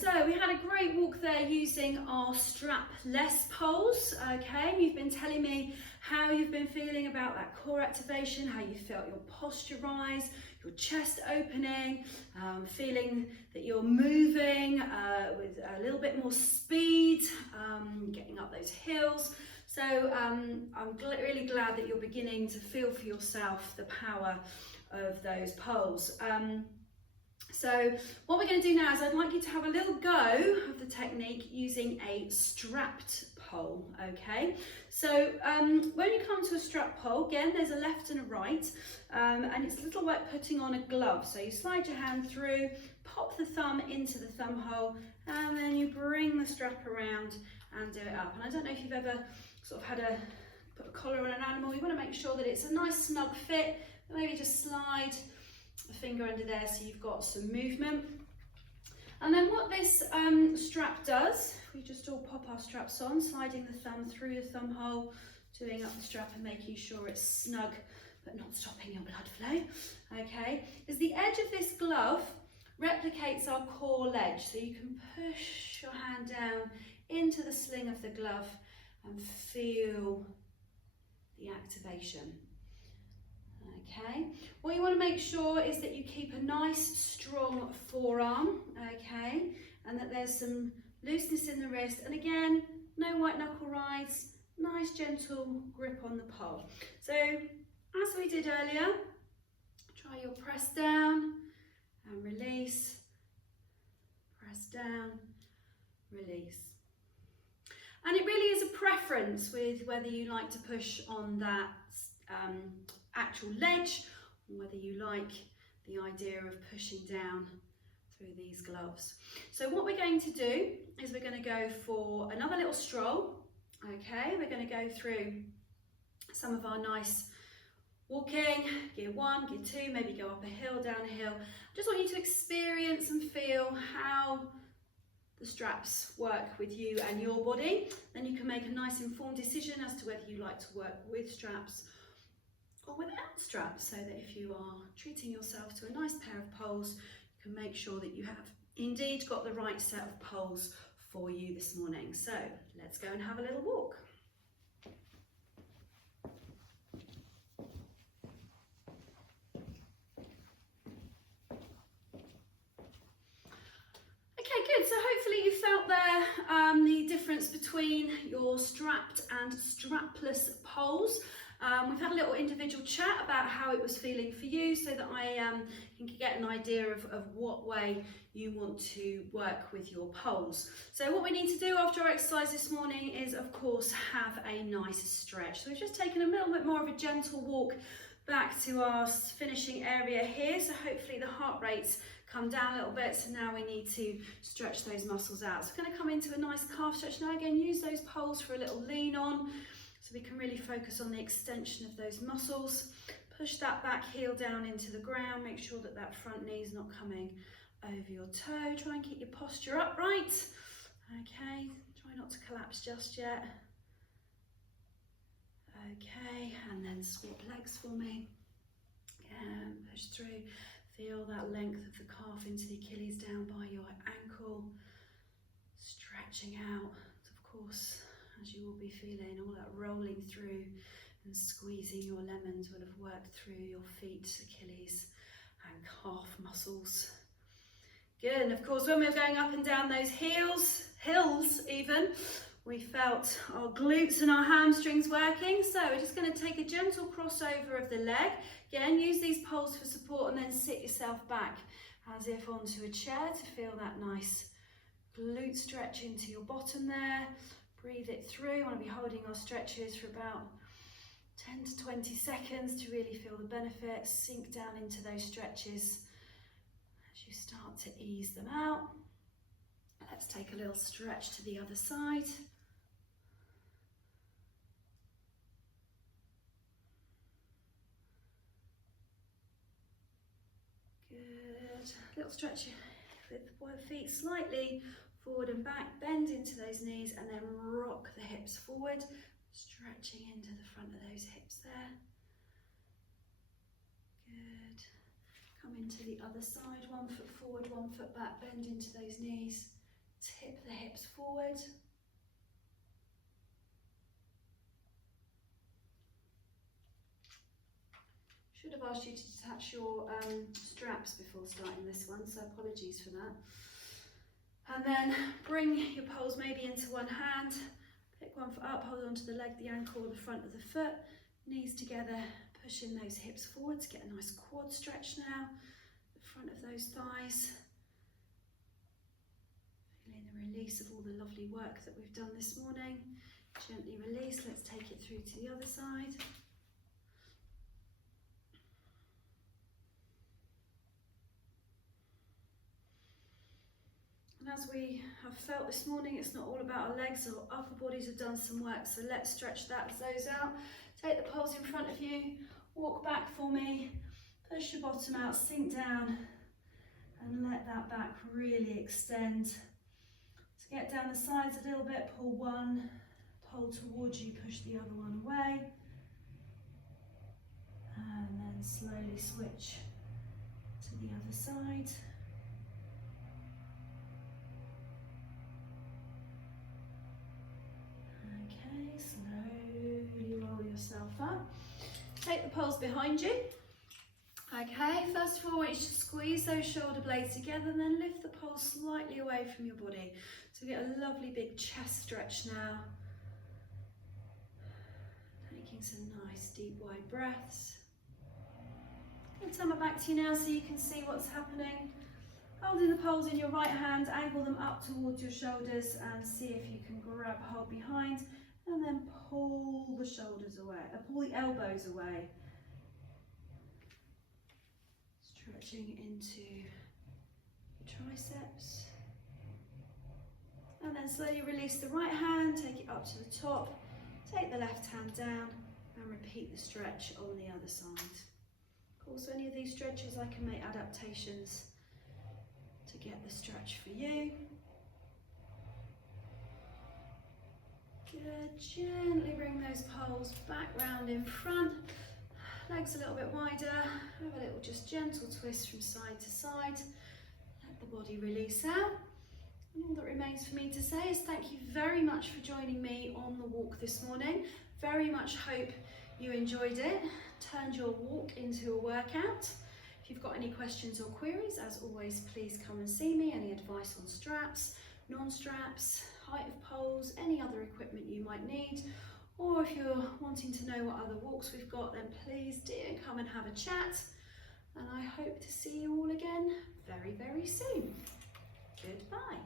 so we had a great walk there using our strapless poles, okay? You've been telling me how you've been feeling about that core activation, how you felt your posture rise, your chest opening, feeling that you're moving with a little bit more speed, getting up those hills. So I'm really glad that you're beginning to feel for yourself the power of those poles. So what we're going to do now is I'd like you to have a little go of the technique using a strapped pole, okay? So when you come to a strapped pole, again, there's a left and a right, and it's a little like putting on a glove. So you slide your hand through, pop the thumb into the thumb hole, and then you bring the strap around and do it up. And I don't know if you've ever sort of had put a collar on an animal. You want to make sure that it's a nice snug fit, maybe just slide a finger under there so you've got some movement. And then what this strap does, we just all pop our straps on, sliding the thumb through the thumb hole, doing up the strap and making sure it's snug but not stopping your blood flow, okay, is the edge of this glove replicates our core ledge, so you can push your hand down into the sling of the glove and feel the activation. Okay, what you want to make sure is that you keep a nice strong forearm, okay, and that there's some looseness in the wrist, and again, no white knuckle rides, nice gentle grip on the pole. So as we did earlier, try your press down and release, press down, release. And it really is a preference with whether you like to push on that actual ledge, or whether you like the idea of pushing down through these gloves. So what we're going to do is we're going to go for another little stroll, okay? We're going to go through some of our nice walking, gear 1, gear 2, maybe go up a hill, down a hill. I just want you to experience and feel how the straps work with you and your body. Then you can make a nice informed decision as to whether you like to work with straps or without straps, so that if you are treating yourself to a nice pair of poles, you can make sure that you have indeed got the right set of poles for you this morning. So let's go and have a little walk. Good, so hopefully you felt there the difference between your strapped and strapless poles. We've had a little individual chat about how it was feeling for you, so that I can get an idea of what way you want to work with your poles. So what we need to do after our exercise this morning is, of course, have a nice stretch. So we've just taken a little bit more of a gentle walk back to our finishing area here, so hopefully the heart rate's come down a little bit. So now we need to stretch those muscles out. So we're going to come into a nice calf stretch now. Again, use those poles for a little lean on, so we can really focus on the extension of those muscles. Push that back heel down into the ground. Make sure that that front knee is not coming over your toe. Try and keep your posture upright. Okay, try not to collapse just yet. Okay, and then swap legs for me. Again, push through. Feel that length of the calf into the Achilles down by your ankle. Stretching out, of course, as you will be feeling, all that rolling through and squeezing your lemons will have worked through your feet, Achilles and calf muscles. Good, and of course when we were going up and down those hills even, we felt our glutes and our hamstrings working. So we're just going to take a gentle crossover of the leg. Again, use these poles for support and then sit yourself back as if onto a chair to feel that nice glute stretch into your bottom there. Breathe it through. We want to be holding our stretches for about 10 to 20 seconds to really feel the benefit. Sink down into those stretches as you start to ease them out. Let's take a little stretch to the other side. Good. Little stretch with both feet slightly forward and back. Bend into those knees and then rock the hips forward, stretching into the front of those hips there. Good. Come into the other side, 1 foot forward, 1 foot back, bend into those knees. Tip the hips forward. Should have asked you to detach your straps before starting this one, so apologies for that. And then bring your poles maybe into one hand, pick one foot up, hold on to the leg, the ankle, or the front of the foot, knees together, pushing those hips forward to get a nice quad stretch now, the front of those thighs. Feeling the release of all the lovely work that we've done this morning. Gently release, let's take it through to the other side. And as we have felt this morning, it's not all about our legs, our upper bodies have done some work, so let's stretch those out. Take the poles in front of you, walk back for me, push your bottom out, sink down, and let that back really extend. So get down the sides a little bit, pull one pole towards you, push the other one away, and then slowly switch to the other side. Slowly roll yourself up. Take the poles behind you. Okay, first of all, I want you to squeeze those shoulder blades together and then lift the poles slightly away from your body. So get a lovely big chest stretch now. Taking some nice deep wide breaths. I'm going to turn my back to you now so you can see what's happening. Holding the poles in your right hand, angle them up towards your shoulders and see if you can grab hold behind. And then pull the shoulders away, pull the elbows away. Stretching into your triceps. And then slowly release the right hand, take it up to the top, take the left hand down and repeat the stretch on the other side. Of course, any of these stretches I can make adaptations to get the stretch for you. Good, gently bring those poles back round in front, legs a little bit wider, have a little just gentle twist from side to side, let the body release out. And all that remains for me to say is thank you very much for joining me on the walk this morning. Very much hope you enjoyed it, turned your walk into a workout. If you've got any questions or queries, as always, please come and see me. Any advice on straps, non-straps, height of poles, any other equipment you might need, or if you're wanting to know what other walks we've got, then please do come and have a chat, and I hope to see you all again very, very soon. Goodbye.